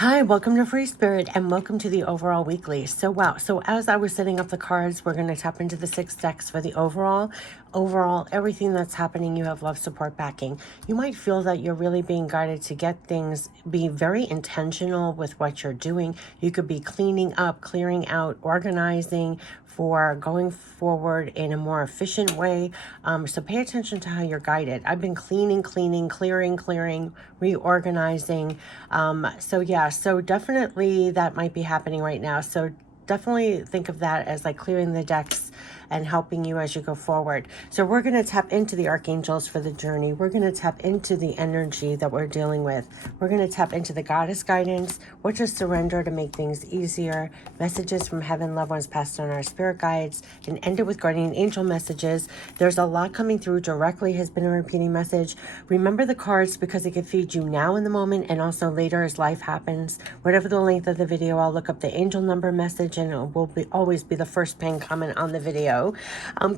Hi, welcome to Free Spirit and welcome to the overall weekly. So as I was setting up the cards, we're going to tap into the 6 decks for the overall. Overall, everything that's happening, you have love, support, backing. You might feel that you're really being guided to get things, be very intentional with what you're doing. You could be cleaning up, clearing out, organizing for going forward in a more efficient way. So pay attention to how you're guided. I've been cleaning, clearing, reorganizing. So definitely that might be happening right now. So definitely think of that as like clearing the decks and helping you as you go forward. So we're going to tap into the archangels for the journey. We're going to tap into the energy that we're dealing with. We're going to tap into the goddess guidance, what to surrender to make things easier, messages from heaven, loved ones passed on, our spirit guides, and end it with guardian angel messages. There's a lot coming through directly, has been a repeating message. Remember the cards because it can feed you now in the moment and also later as life happens. Whatever the length of the video, I'll look up the angel number message and it will always be the first paying comment on the video.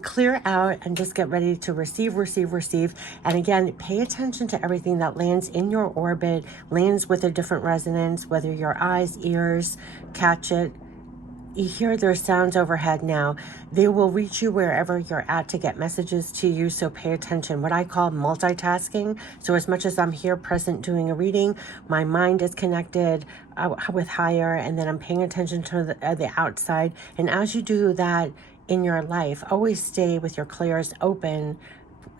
Clear out and just get ready to receive. And again, pay attention to everything that lands in your orbit, lands with a different resonance, whether your eyes, ears catch it. You hear their sounds overhead now. They will reach you wherever you're at to get messages to you, so pay attention. What I call multitasking. So as much as I'm here present doing a reading, my mind is connected with higher, and then I'm paying attention to the outside. And as you do that in your life, always stay with your clairs open,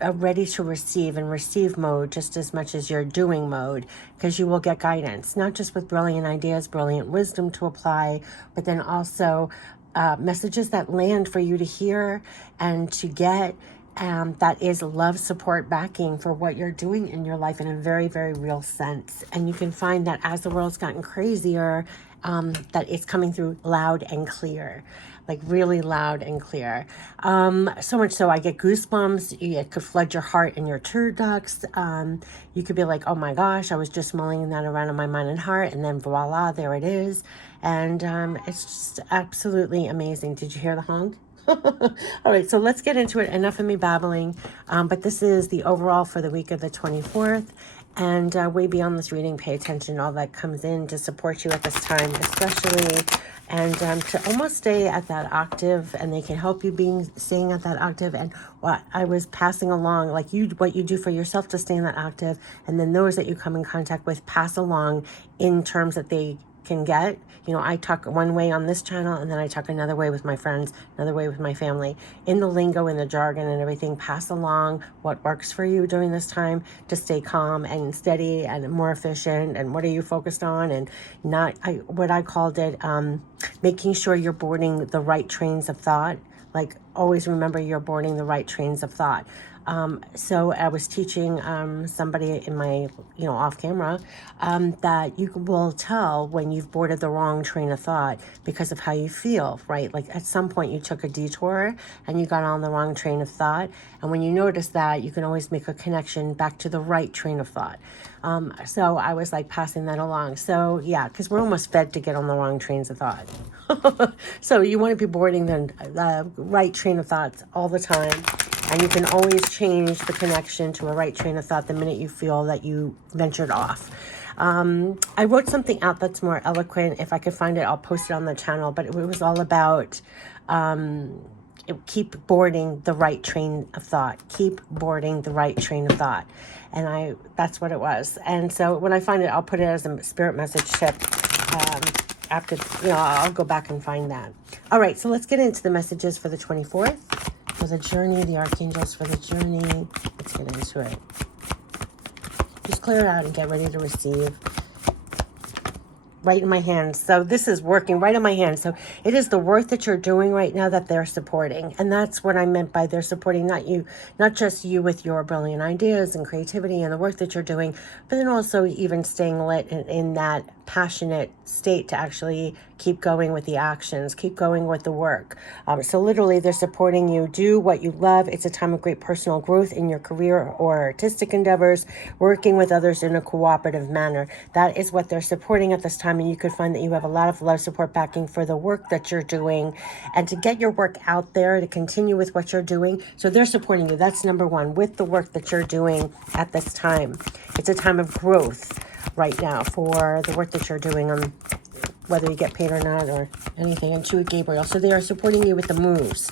ready to receive and receive mode just as much as your doing mode, because you will get guidance, not just with brilliant ideas, brilliant wisdom to apply, but then also messages that land for you to hear and to get. That is love, support, backing for what you're doing in your life in a very, very real sense. And you can find that as the world's gotten crazier, that it's coming through loud and clear, like really loud and clear. So much so I get goosebumps. It could flood your heart and your tear ducts. You could be like, oh my gosh, I was just mulling that around in my mind and heart, and then voila, there it is. And it's just absolutely amazing. Did you hear the honk? All right, so let's get into it. Enough of me babbling. But this is the overall for the week of the 24th. And way beyond this reading, pay attention to all that comes in to support you at this time, especially. And to almost stay at that octave, and they can help you staying at that octave. And what I was passing along, like what you do for yourself to stay in that octave, and then those that you come in contact with, pass along in terms that they can get. You know, I talk one way on this channel, and then I talk another way with my friends, another way with my family. In the lingo, in the jargon and everything, pass along what works for you during this time to stay calm and steady and more efficient. And what are you focused on? And what I called it, making sure you're boarding the right trains of thought. Like, always remember you're boarding the right trains of thought. So I was teaching somebody in my, off camera, that you will tell when you've boarded the wrong train of thought because of how you feel, right? Like at some point you took a detour and you got on the wrong train of thought. And when you notice that, you can always make a connection back to the right train of thought. So I was like passing that along. So yeah, because we're almost fed to get on the wrong trains of thought. So you want to be boarding the right train of thoughts all the time. And you can always change the connection to a right train of thought the minute you feel that you ventured off. I wrote something out that's more eloquent. If I could find it, I'll post it on the channel. But it was all about keep boarding the right train of thought. Keep boarding the right train of thought. And that's what it was. And so when I find it, I'll put it as a spirit message tip. After, I'll go back and find that. All right, so let's get into the messages for the 24th. For the journey, the archangels for the journey. Let's get into it. Just clear it out and get ready to receive. Right in my hands. So this is working right in my hands. So it is the work that you're doing right now that they're supporting. And that's what I meant by they're supporting, not just you with your brilliant ideas and creativity and the work that you're doing, but then also even staying lit in that passionate state to actually keep going with the actions, keep going with the work. So literally they're supporting you. Do what you love. It's a time of great personal growth in your career or artistic endeavors, working with others in a cooperative manner. That is what they're supporting at this time. And you could find that you have a lot of love, support, backing for the work that you're doing and to get your work out there, to continue with what you're doing. So they're supporting you. That's number one, with the work that you're doing at this time. It's a time of growth. right now for the work that you're doing on whether you get paid or not or anything. And 2 with Gabriel. So they are supporting you with the moves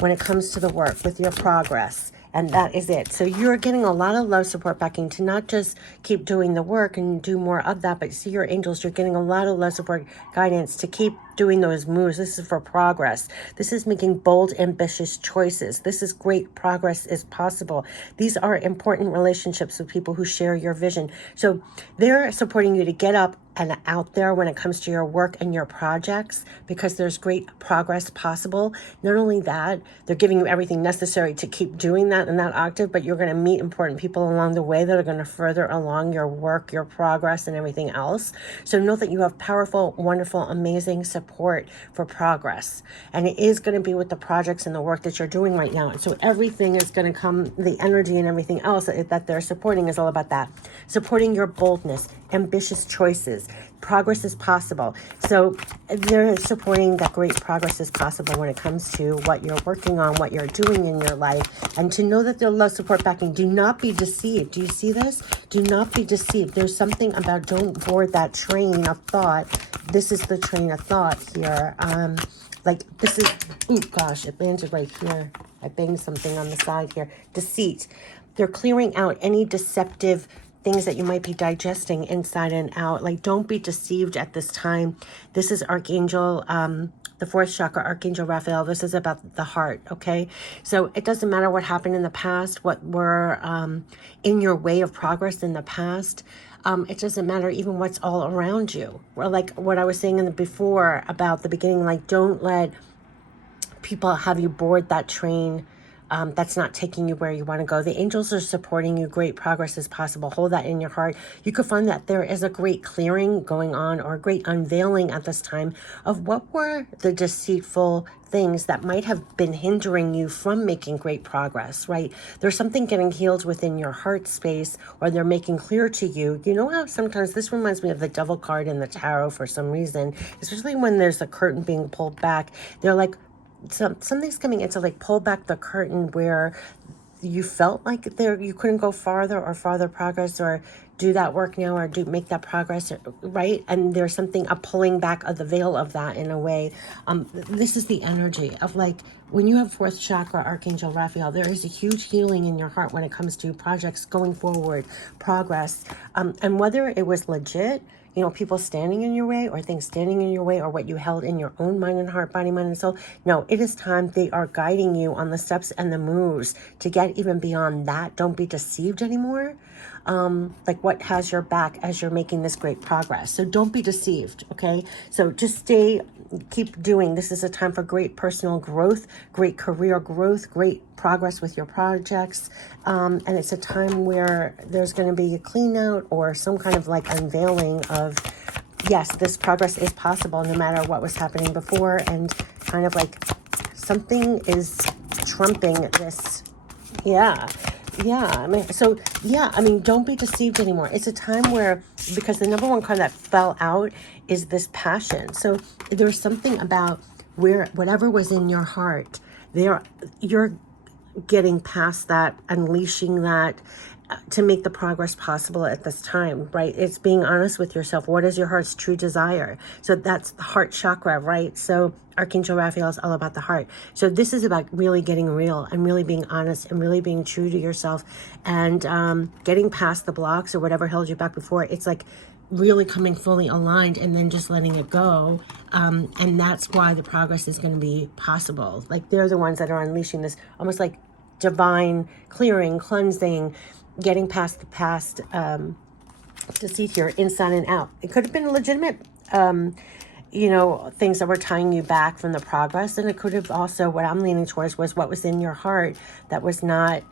when it comes to the work, with your progress. And that is it. So you're getting a lot of love support backing to not just keep doing the work and do more of that, but see your angels, you're getting a lot of love support guidance to keep doing those moves. This is for progress. This is making bold, ambitious choices. This is great progress is possible. These are important relationships with people who share your vision. So they're supporting you to get up and out there when it comes to your work and your projects, because there's great progress possible. Not only that, they're giving you everything necessary to keep doing that in that octave, but you're going to meet important people along the way that are going to further along your work, your progress, and everything else. So know that you have powerful, wonderful, amazing support for progress. And it is going to be with the projects and the work that you're doing right now. And so everything is going to come, the energy and everything else that they're supporting is all about that. Supporting your boldness, ambitious choices. Progress is possible. So they're supporting that great progress is possible when it comes to what you're working on, what you're doing in your life, and to know that their love support backing. Do not be deceived. Do you see this? Do not be deceived. There's something about don't board that train of thought. This is the train of thought here. Like this is, oh gosh, it landed right here. I banged something on the side here. Deceit. They're clearing out any deceptive things that you might be digesting inside and out. Like, don't be deceived at this time. This is Archangel, the 4th chakra, Archangel Raphael. This is about the heart, okay? So it doesn't matter what happened in the past, what were in your way of progress in the past. It doesn't matter even what's all around you. Or like what I was saying in the before about the beginning, like don't let people have you board that train that's not taking you where you want to go. The angels are supporting you. Great progress is possible. Hold that in your heart. You could find that there is a great clearing going on, or a great unveiling at this time of what were the deceitful things that might have been hindering you from making great progress, right? There's something getting healed within your heart space, or they're making clear to you. You know how sometimes this reminds me of the Devil card in the tarot for some reason, especially when there's a curtain being pulled back. They're like, something's coming in to like pull back the curtain where you felt like you couldn't go farther or farther progress or do that work now or make that progress, right? And there's something, a pulling back of the veil of that in a way. This is the energy of like, when you have 4th chakra, Archangel Raphael, there is a huge healing in your heart when it comes to projects going forward, progress. And whether it was legit, you know, people standing in your way or things standing in your way or what you held in your own mind and heart, body, mind, and soul. No, it is time. They are guiding you on the steps and the moves to get even beyond that. Don't be deceived anymore. Like what has your back as you're making this great progress. So don't be deceived, okay? So just keep doing. This is a time for great personal growth, great career growth, great progress with your projects. And it's a time where there's going to be a clean out or some kind of like unveiling of, yes, this progress is possible no matter what was happening before. And kind of like something is trumping this. Yeah. I mean, don't be deceived anymore. It's a time where, because the number 1 card that fell out is this passion. So there's something about where whatever was in your heart, you're getting past that, unleashing that to make the progress possible at this time, right? It's being honest with yourself. What is your heart's true desire? So that's the heart chakra, right? So Archangel Raphael is all about the heart. So this is about really getting real and really being honest and really being true to yourself and getting past the blocks or whatever held you back before. It's like really coming fully aligned and then just letting it go. And that's why the progress is going to be possible. Like they're the ones that are unleashing this almost like divine clearing, cleansing, getting past the past deceit here, inside and out. It could have been legitimate, things that were tying you back from the progress. And it could have also, what I'm leaning towards was what was in your heart that was not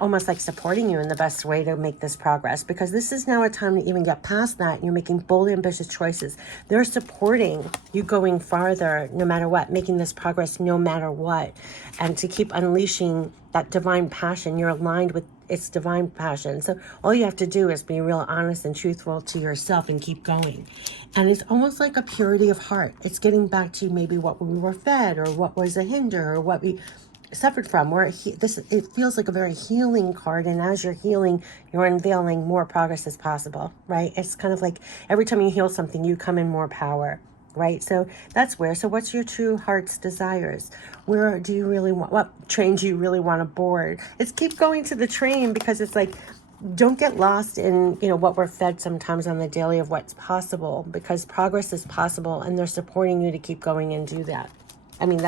almost like supporting you in the best way to make this progress, because this is now a time to even get past that. You're making bold, ambitious choices. They're supporting you going farther no matter what, making this progress no matter what, and to keep unleashing that divine passion. You're aligned with its divine passion. So all you have to do is be real honest and truthful to yourself and keep going. And it's almost like a purity of heart. It's getting back to maybe what we were fed or what was a hinder or what we suffered from, where it feels like a very healing card, and as you're healing, you're unveiling more progress is possible, right? It's kind of like every time you heal something, you come in more power, right? So that's where. So what's your true heart's desires? Where do you really want, what train do you really want to board? It's keep going to the train, because it's like, don't get lost in, what we're fed sometimes on the daily of what's possible, because progress is possible, and they're supporting you to keep going and do that. I mean,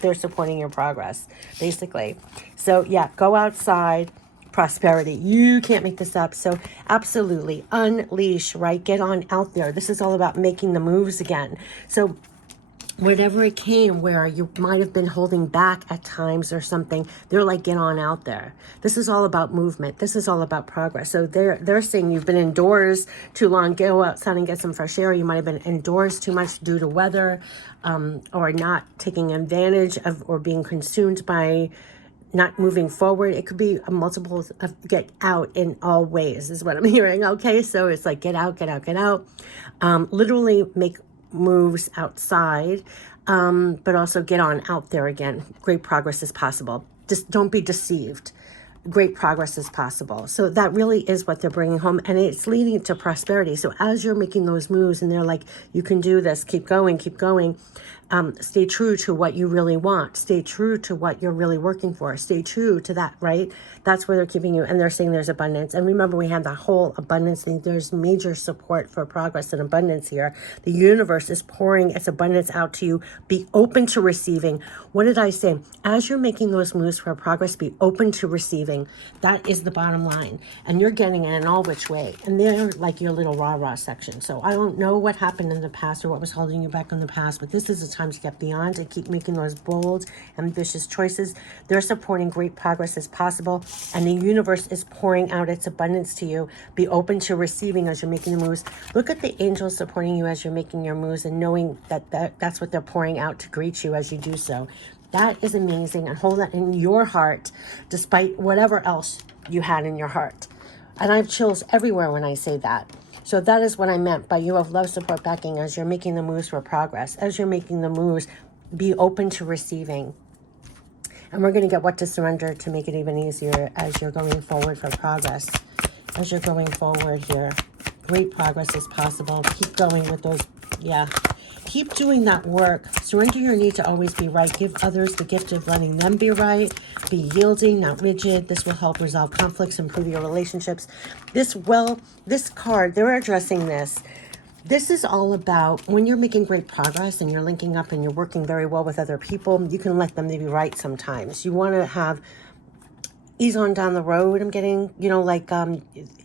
they're supporting your progress, basically. So yeah, go outside, prosperity. You can't make this up. So absolutely unleash, right? Get on out there. This is all about making the moves again. So whatever it came where you might have been holding back at times or something, they're like, get on out there. This is all about movement. This is all about progress. So they're saying you've been indoors too long. Go outside and get some fresh air. You might have been indoors too much due to weather, or not taking advantage of, or being consumed by not moving forward. It could be a multiple of get out in all ways is what I'm hearing. Okay, so it's like get out, get out, get out. Literally make moves outside, but also get on out there again. Great progress is possible. Just don't be deceived. Great progress is possible. So that really is what they're bringing home, and it's leading to prosperity. So as you're making those moves, and they're like, you can do this, keep going, keep going. Stay true to what you really want. Stay true to what you're really working for. Stay true to that, right? That's where they're keeping you. And they're saying there's abundance. And remember, we had that whole abundance thing. There's major support for progress and abundance here. The universe is pouring its abundance out to you. Be open to receiving. What did I say? As you're making those moves for progress, be open to receiving. That is the bottom line. And you're getting it in all which way. And they're like your little rah-rah section. So I don't know what happened in the past or what was holding you back in the past, but this is a time to get beyond and keep making those bold, ambitious choices. They're supporting great progress as possible, and the universe is pouring out its abundance to you. Be open to receiving as you're making the moves. Look at the angels supporting you as you're making your moves, and knowing that's what they're pouring out to greet you as you do so. That is amazing, and hold that in your heart despite whatever else you had in your heart. And I have chills everywhere when I say that. So that is what I meant by you have love, support, backing as you're making the moves for progress. As you're making the moves, be open to receiving. And we're going to get what to surrender to make it even easier as you're going forward for progress. As you're going forward here, great progress is possible. Keep going with those, yeah. Keep doing that work. Surrender your need to always be right. Give others the gift of letting them be right. Be yielding, not rigid. This will help resolve conflicts, improve your relationships. This card, they're addressing this. This is all about when you're making great progress and you're linking up and you're working very well with other people, you can let them be right sometimes. You want to have ease on down the road. I'm getting,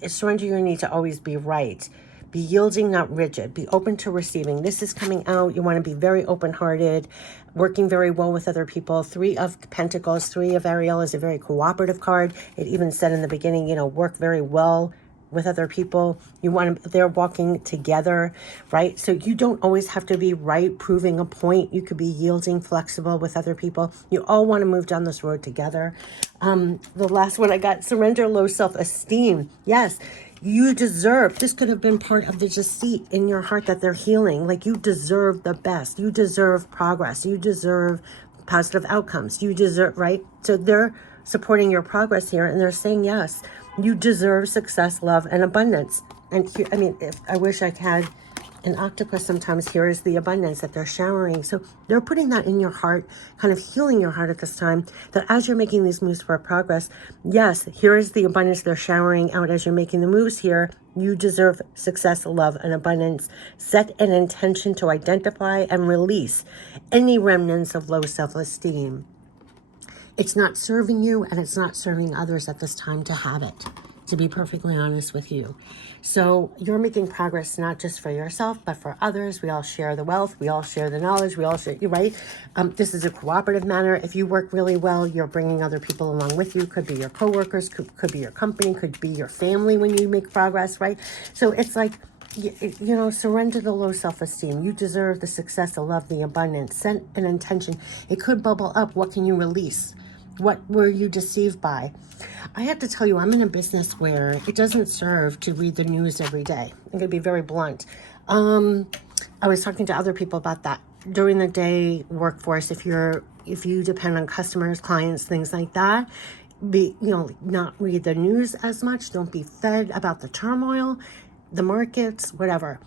surrender your need to always be right. Be yielding, not rigid. Be open to receiving. This is coming out. You want to be very open-hearted, working very well with other people. 3 of Pentacles, 3 of Ariel is a very cooperative card. It even said in the beginning, work very well with other people. They're walking together, right? So you don't always have to be right, proving a point. You could be yielding, flexible with other people. You all want to move down this road together. The last one I got, surrender low self-esteem. Yes. You deserve, this could have been part of the deceit in your heart that they're healing. Like, you deserve the best. You deserve progress. You deserve positive outcomes. You deserve, right? So they're supporting your progress here, and they're saying, yes, you deserve success, love, and abundance. And here, I wish I had an octopus sometimes. Here is the abundance that they're showering. So they're putting that in your heart, kind of healing your heart at this time, that as you're making these moves for progress, yes, here is the abundance they're showering out as you're making the moves here. You deserve success, love, and abundance. Set an intention to identify and release any remnants of low self-esteem. It's not serving you, and it's not serving others at this time to have it, to be perfectly honest with you. So you're making progress not just for yourself, but for others. We all share the wealth. We all share the knowledge. We all share, right? This is a cooperative manner. If you work really well, you're bringing other people along with you. Could be your coworkers, could be your company, could be your family when you make progress, right? So it's like, surrender the low self-esteem. You deserve the success, the love, the abundance. Set an intention. It could bubble up. What can you release? What were you deceived by? I have to tell you, I'm in a business where it doesn't serve to read the news every day. I'm going to be very blunt. I was talking to other people about that. During the day workforce, if you're if you depend on customers, clients, things like that, not read the news as much. Don't be fed about the turmoil, the markets, whatever.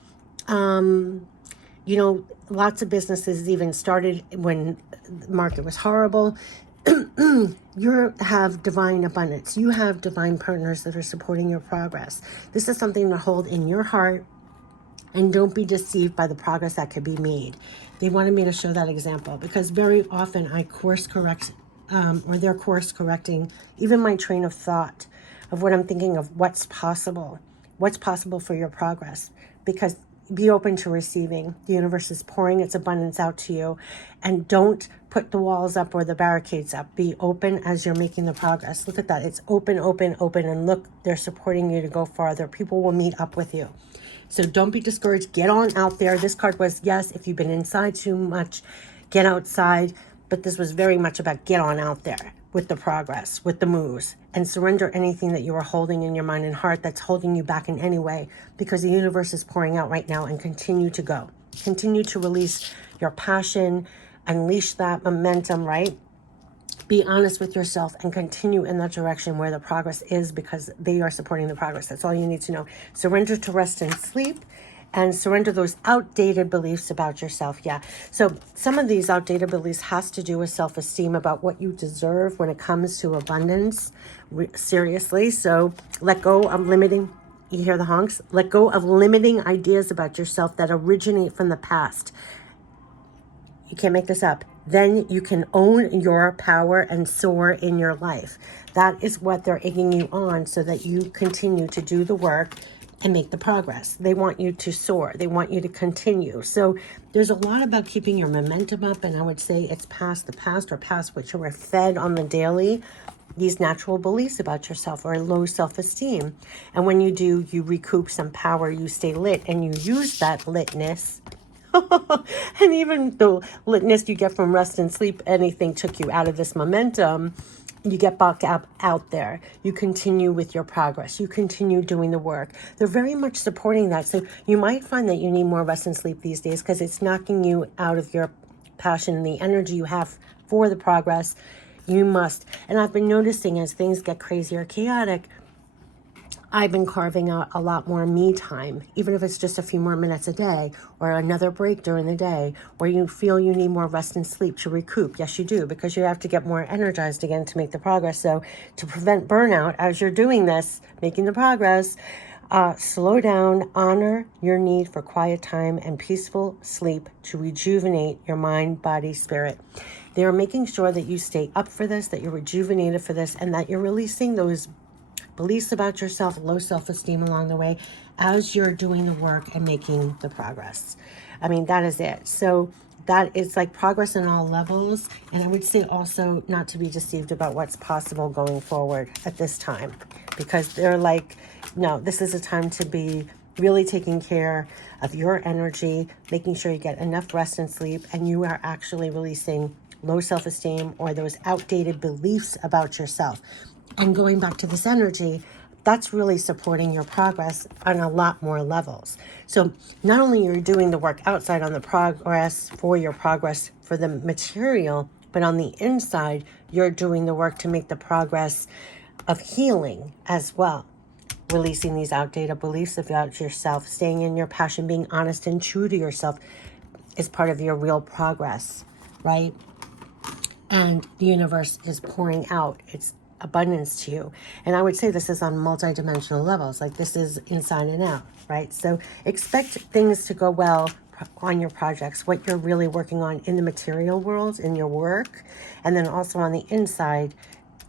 Lots of businesses even started when the market was horrible. You have divine abundance. You have divine partners that are supporting your progress. This is something to hold in your heart, and don't be deceived by the progress that could be made. They wanted me to show that example because very often I course correct, or they're course correcting even my train of thought of what I'm thinking of what's possible for your progress. Because be open to receiving. The universe is pouring its abundance out to you, and don't put the walls up or the barricades up. Be open as you're making the progress. Look at that. It's open, open, open, and look, they're supporting you to go farther. People will meet up with you. So don't be discouraged. Get on out there. This card was, yes, if you've been inside too much, get outside. But this was very much about get on out there with the progress, with the moves, and surrender anything that you are holding in your mind and heart that's holding you back in any way, because the universe is pouring out right now, and continue to go. Continue to release your passion, unleash that momentum, right? Be honest with yourself and continue in that direction where the progress is, because they are supporting the progress. That's all you need to know. Surrender to rest and sleep, and surrender those outdated beliefs about yourself. Yeah. So some of these outdated beliefs has to do with self-esteem, about what you deserve when it comes to abundance. Seriously. So let go of limiting. You hear the honks? Let go of limiting ideas about yourself that originate from the past. You can't make this up. Then you can own your power and soar in your life. That is what they're egging you on, so that you continue to do the work and make the progress. They want you to soar. They want you to continue. So there's a lot about keeping your momentum up, and I would say it's past the past, or past what you were fed on the daily, these natural beliefs about yourself, or low self-esteem. And when you do, you recoup some power, you stay lit, and you use that litness. And even the litness you get from rest and sleep, anything took you out of this momentum, you get back out there. You continue with your progress. You continue doing the work. They're very much supporting that. So you might find that you need more rest and sleep these days, because it's knocking you out of your passion and the energy you have for the progress. You must. And I've been noticing, as things get crazy or chaotic, I've been carving out a lot more me time, even if it's just a few more minutes a day, or another break during the day, or you feel you need more rest and sleep to recoup. Yes, you do, because you have to get more energized again to make the progress. So to prevent burnout as you're doing this, making the progress, slow down, honor your need for quiet time and peaceful sleep to rejuvenate your mind, body, spirit. They are making sure that you stay up for this, that you're rejuvenated for this, and that you're releasing those beliefs about yourself, low self-esteem along the way, as you're doing the work and making the progress. I mean, that is it. So that is like progress on all levels. And I would say also not to be deceived about what's possible going forward at this time, because they're like, no, this is a time to be really taking care of your energy, making sure you get enough rest and sleep, and you are actually releasing low self-esteem or those outdated beliefs about yourself. And going back to this energy, that's really supporting your progress on a lot more levels. So not only are you doing the work outside on the progress for your progress for the material, but on the inside, you're doing the work to make the progress of healing as well. Releasing these outdated beliefs about yourself, staying in your passion, being honest and true to yourself is part of your real progress, right? And the universe is pouring out its abundance to you. And I would say this is on multidimensional levels, like this is inside and out, right? So expect things to go well on your projects, what you're really working on in the material world, in your work, and then also on the inside,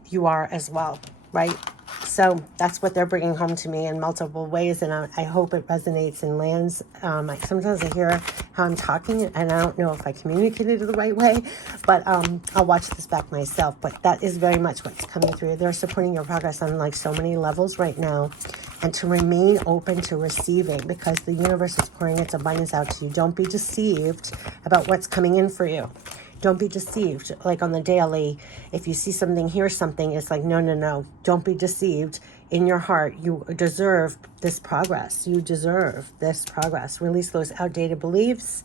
you are as well, right? So that's what they're bringing home to me in multiple ways, and I hope it resonates and lands. Sometimes I hear how I'm talking, and I don't know if I communicated it the right way, but I'll watch this back myself. But that is very much what's coming through. They're supporting your progress on like so many levels right now, and to remain open to receiving, because the universe is pouring its abundance out to you. Don't be deceived about what's coming in for you. Don't be deceived. Like on the daily, if you see something, hear something, it's like, no. Don't be deceived in your heart. You deserve this progress. You deserve this progress. Release those outdated beliefs,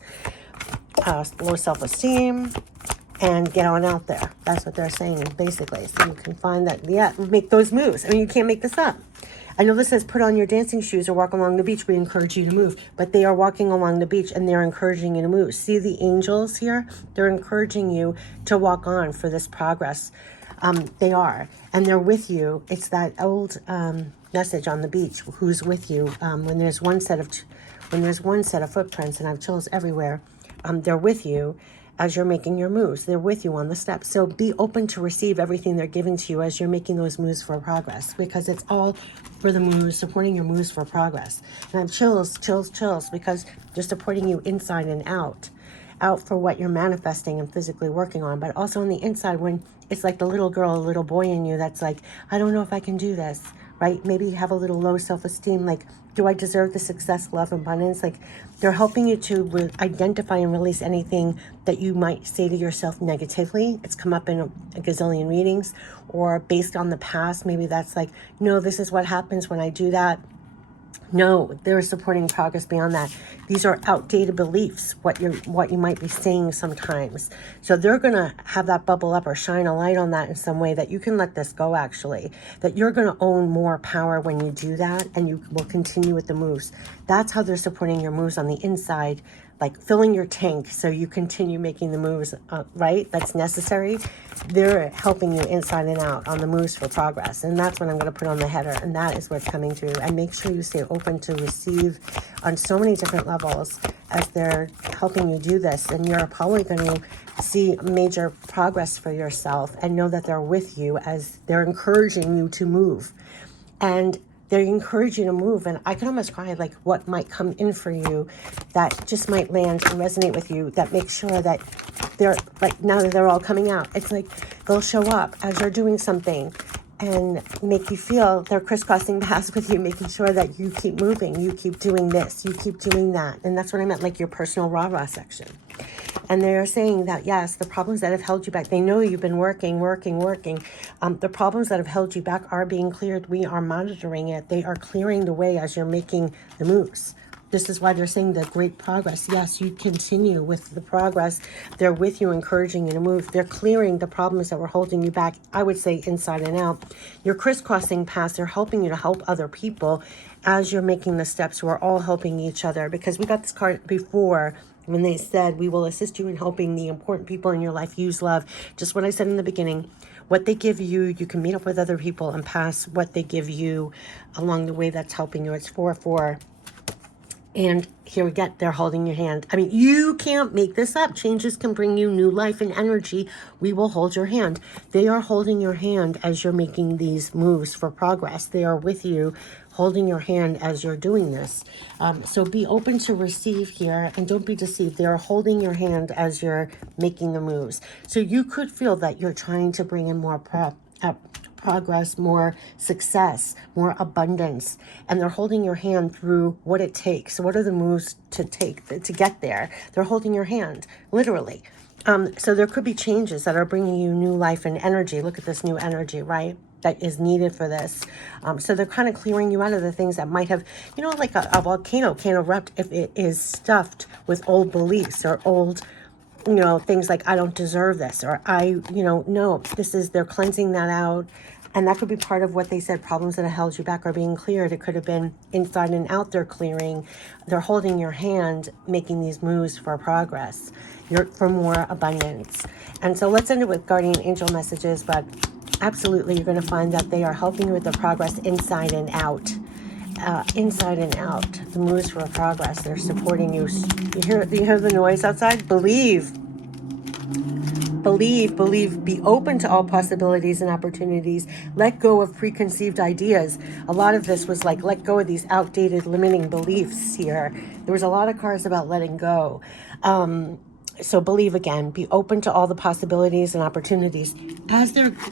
low self-esteem, and get on out there. That's what they're saying, basically. So you can find that, yeah, make those moves. I mean, you can't make this up. I know this says put on your dancing shoes or walk along the beach. We encourage you to move. But they are walking along the beach and they're encouraging you to move. See the angels here? They're encouraging you to walk on for this progress. They are. And they're with you. It's that old message on the beach. Who's with you? When there's one set of footprints, and I have chills everywhere, they're with you as you're making your moves. They're with you on the steps. So be open to receive everything they're giving to you as you're making those moves for progress, because it's all for the moves, supporting your moves for progress. And I have chills, chills, chills, because they're supporting you inside and out for what you're manifesting and physically working on, but also on the inside, when it's like the little girl, little boy in you that's like, I don't know if I can do this, right? Maybe you have a little low self-esteem, like, do I deserve the success, love, abundance? Like, they're helping you to identify and release anything that you might say to yourself negatively. It's come up in a gazillion readings, or based on the past. Maybe that's like, no, this is what happens when I do that. No, they're supporting progress beyond that. These are outdated beliefs, what you might be saying sometimes. So they're going to have that bubble up or shine a light on that in some way, that you can let this go, actually. That you're going to own more power when you do that, and you will continue with the moves. That's how they're supporting your moves on the inside, like filling your tank so you continue making the moves, right? That's necessary. They're helping you inside and out on the moves for progress. And that's what I'm going to put on the header. And that is what's coming through. And make sure you stay open to receive on so many different levels as they're helping you do this. And you're probably going to see major progress for yourself, and know that they're with you as they're encouraging you to move. And they encourage you to move. And I can almost cry, like, what might come in for you that just might land and resonate with you, that makes sure that they're, like, now that they're all coming out, it's like they'll show up as you're doing something and make you feel they're crisscrossing paths with you, making sure that you keep moving, you keep doing this, you keep doing that. And that's what I meant, like your personal rah-rah section. And they're saying that, yes, the problems that have held you back, they know you've been working. The problems that have held you back are being cleared. We are monitoring it. They are clearing the way as you're making the moves. This is why they're saying the great progress. Yes, you continue with the progress. They're with you, encouraging you to move. They're clearing the problems that were holding you back, I would say, inside and out. You're crisscrossing paths. They're helping you to help other people as you're making the steps. We're all helping each other, because we got this card before when they said, we will assist you in helping the important people in your life use love. Just what I said in the beginning. What they give you, you can meet up with other people and pass what they give you along the way that's helping you. It's 4-4. And here we get, they're holding your hand. I mean, you can't make this up. Changes can bring you new life and energy. We will hold your hand. They are holding your hand as you're making these moves for progress. They are with you, holding your hand as you're doing this. So be open to receive here, and don't be deceived. They are holding your hand as you're making the moves. So you could feel that you're trying to bring in more progress, more success, more abundance, and they're holding your hand through what it takes. So what are the moves to take to get there? They're holding your hand, literally. So there could be changes that are bringing you new life and energy. Look at this new energy, right? That is needed for this. So they're kind of clearing you out of the things that might have, like a volcano can erupt if it is stuffed with old beliefs or old, things like, I don't deserve this, or no, they're cleansing that out. And that could be part of what they said, problems that have held you back are being cleared. It could have been inside and out they're clearing. They're holding your hand, making these moves for progress, for more abundance. And so let's end it with guardian angel messages, but absolutely you're going to find that they are helping you with the progress inside and out. Inside and out, the moves for progress. They're supporting you. You hear the noise outside? Believe, be open to all possibilities and opportunities. Let go of preconceived ideas. A lot of this was like, let go of these outdated limiting beliefs here. There was a lot of cards about letting go. So believe again, be open to all the possibilities and opportunities.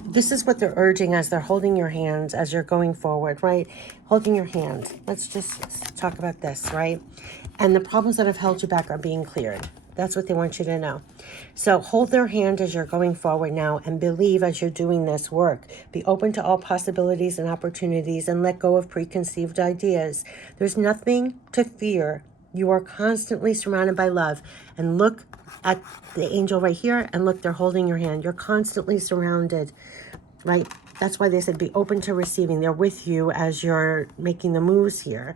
This is what they're urging as they're holding your hands as you're going forward, right? Holding your hand. Let's just talk about this, right? And the problems that have held you back are being cleared. That's what they want you to know. So hold their hand as you're going forward now, and believe as you're doing this work. Be open to all possibilities and opportunities, and let go of preconceived ideas. There's nothing to fear You are constantly surrounded by love. And look at the angel right here, and look, they're holding your hand. You're constantly surrounded, right? That's why they said be open to receiving. They're with you as you're making the moves here.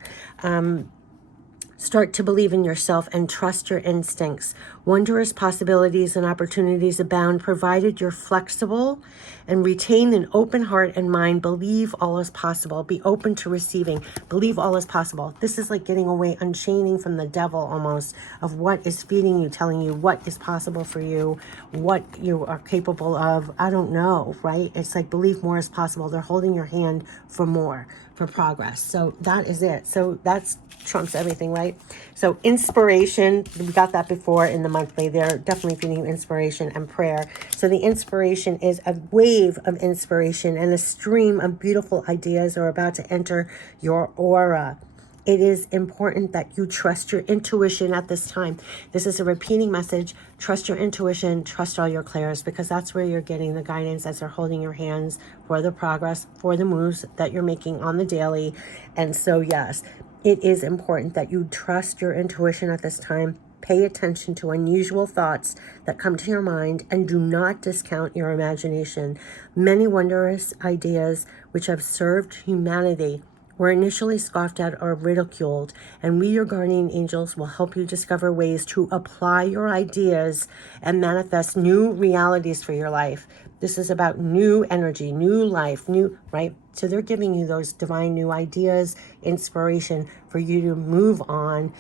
Start to believe in yourself and trust your instincts. Wondrous possibilities and opportunities abound, provided you're flexible and retain an open heart and mind. Believe all is possible. Be open to receiving. Believe all is possible. This is like getting away, unchaining from the devil almost, of what is feeding you, telling you what is possible for you, what you are capable of. I don't know, right? It's like believe more is possible. They're holding your hand for more, for progress. So that is it. So that's trumps everything, right? So inspiration, we got that before in the monthly. They're definitely feeding you inspiration and prayer. So the inspiration is a wave of inspiration, and a stream of beautiful ideas are about to enter your aura. It is important that you trust your intuition at this time. This is a repeating message. Trust your intuition, trust all your clairs, because that's where you're getting the guidance as they're holding your hands for the progress, for the moves that you're making on the daily. And so, yes, it is important that you trust your intuition at this time. Pay attention to unusual thoughts that come to your mind, and do not discount your imagination. Many wondrous ideas which have served humanity were initially scoffed at or ridiculed, and we, your guardian angels, will help you discover ways to apply your ideas and manifest new realities for your life. This is about new energy, new life, new, right? So they're giving you those divine new ideas, inspiration for you to move on,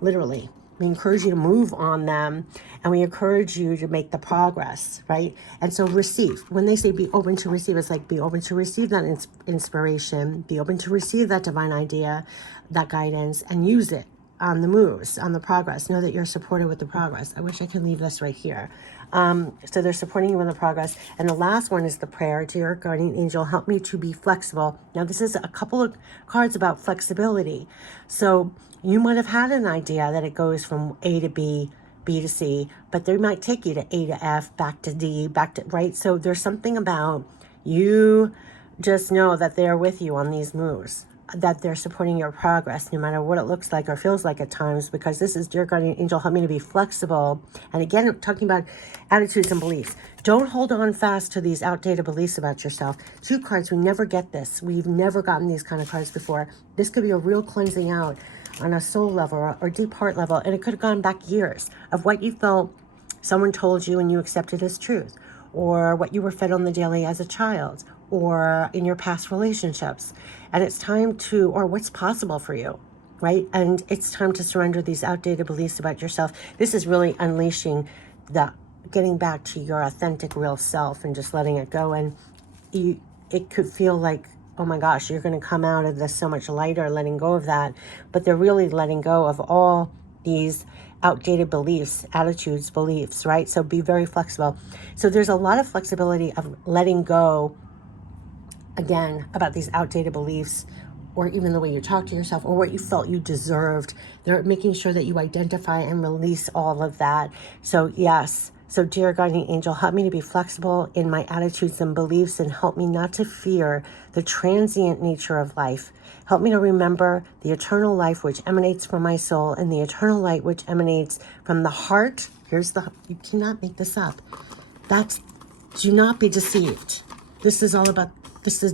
literally. We encourage you to move on them, and we encourage you to make the progress, right? And so receive. When they say be open to receive, it's like be open to receive that inspiration, be open to receive that divine idea, that guidance, and use it on the moves, on the progress. Know that you're supported with the progress. I wish I could leave this right here. So they're supporting you in the progress. And the last one is the prayer. Dear guardian angel, help me to be flexible. Now, this is a couple of cards about flexibility. So you might have had an idea that it goes from A to B, B to C, but they might take you to A to F, back to D, back to, right? So there's something about you just know that they're with you on these moves, that they're supporting your progress, no matter what it looks like or feels like at times, because this is, dear guardian angel, help me to be flexible. And again, I'm talking about attitudes and beliefs. Don't hold on fast to these outdated beliefs about yourself. 2 cards, we never get this. We've never gotten these kind of cards before. This could be a real cleansing out on a soul level or deep heart level, and it could have gone back years of what you felt someone told you and you accepted as truth, or what you were fed on the daily as a child, or in your past relationships. And it's time to, or what's possible for you, right? And it's time to surrender these outdated beliefs about yourself. This is really unleashing the getting back to your authentic real self and just letting it go. And it could feel like, oh my gosh, you're going to come out of this so much lighter, letting go of that. But they're really letting go of all these outdated beliefs, attitudes, beliefs, right? So be very flexible. So there's a lot of flexibility of letting go, again, about these outdated beliefs, or even the way you talk to yourself, or what you felt you deserved. They're making sure that you identify and release all of that. So yes. So dear guardian angel, help me to be flexible in my attitudes and beliefs, and help me not to fear the transient nature of life. Help me to remember the eternal life which emanates from my soul, and the eternal light which emanates from the heart. You cannot make this up. Do not be deceived. This is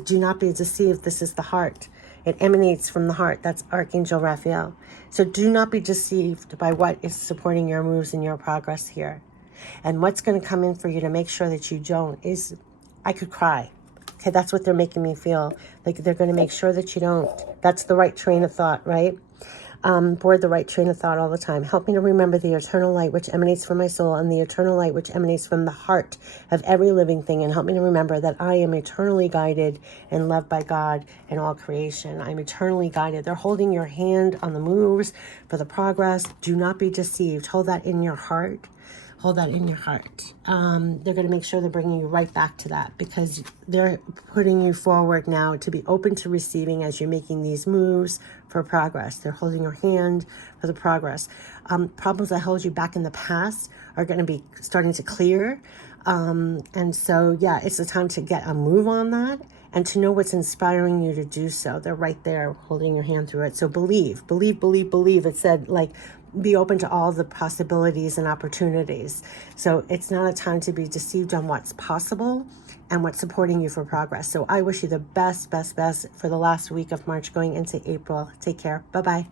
do not be deceived. This is the heart. It emanates from the heart. That's Archangel Raphael. So do not be deceived by what is supporting your moves and your progress here. And what's going to come in for you to make sure that you don't is, I could cry. Okay, that's what they're making me feel. Like they're going to make sure that you don't. That's the right train of thought, right? Board the right train of thought all the time. Help me to remember the eternal light which emanates from my soul, and the eternal light which emanates from the heart of every living thing. And help me to remember that I am eternally guided and loved by God and all creation. I'm eternally guided. They're holding your hand on the moves for the progress. Do not be deceived. Hold that in your heart. Hold that in your heart. They're going to make sure they're bringing you right back to that, because they're putting you forward now to be open to receiving as you're making these moves for progress. They're holding your hand for the progress. Problems that held you back in the past are going to be starting to clear. And so, yeah, it's the time to get a move on that and to know what's inspiring you to do so. They're right there holding your hand through it. So believe, believe, believe, believe. It said, like, be open to all the possibilities and opportunities. So it's not a time to be deceived on what's possible and what's supporting you for progress. So I wish you the best, best, best for the last week of March going into April. Take care. Bye-bye.